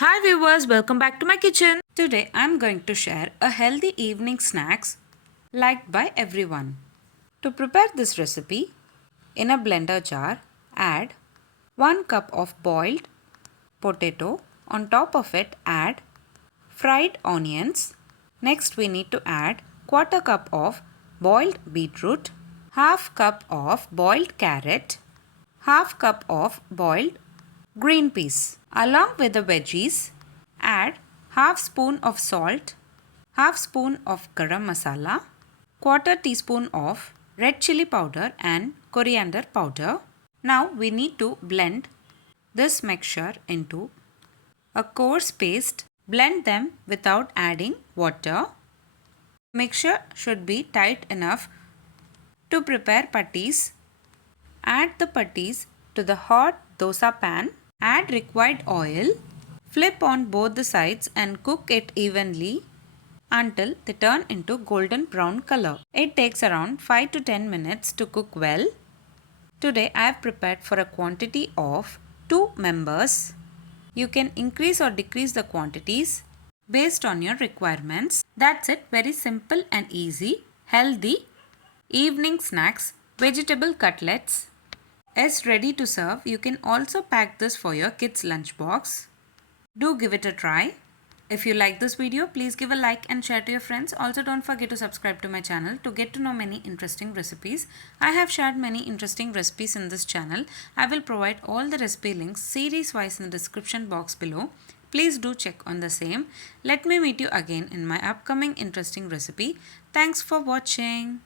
Hi viewers, welcome back to my kitchen. Today I'm going to share a healthy evening snacks liked by everyone. To prepare this recipe, in a blender jar, add 1 cup of boiled potato. On top of it, add fried onions. Next we need to add quarter cup of boiled beetroot, half cup of boiled carrot, half cup of boiled green peas. Along with the veggies, add half spoon of salt, half spoon of garam masala, quarter teaspoon of red chili powder and coriander powder. Now we need to blend this mixture into a coarse paste. Blend them without adding water. Mixture should be tight enough to prepare patties. Add the patties to the hot dosa pan. Add required oil. Flip on both the sides and cook it evenly until they turn into golden brown color. It takes around 5 to 10 minutes to cook well. Today I have prepared for a quantity of 2 members. You can increase or decrease the quantities based on your requirements. That's it, very simple and easy, healthy evening snacks. Vegetable cutlets is ready to serve. You can also pack this for your kids' lunchbox. Do give it a try. If you like this video, please give a like and share to your friends. Also don't forget to subscribe to my channel to get to know many interesting recipes. I have shared many interesting recipes in this channel. I will provide all the recipe links series wise in the description box below. Please do check on the same. Let me meet you again in my upcoming interesting recipe. Thanks for watching.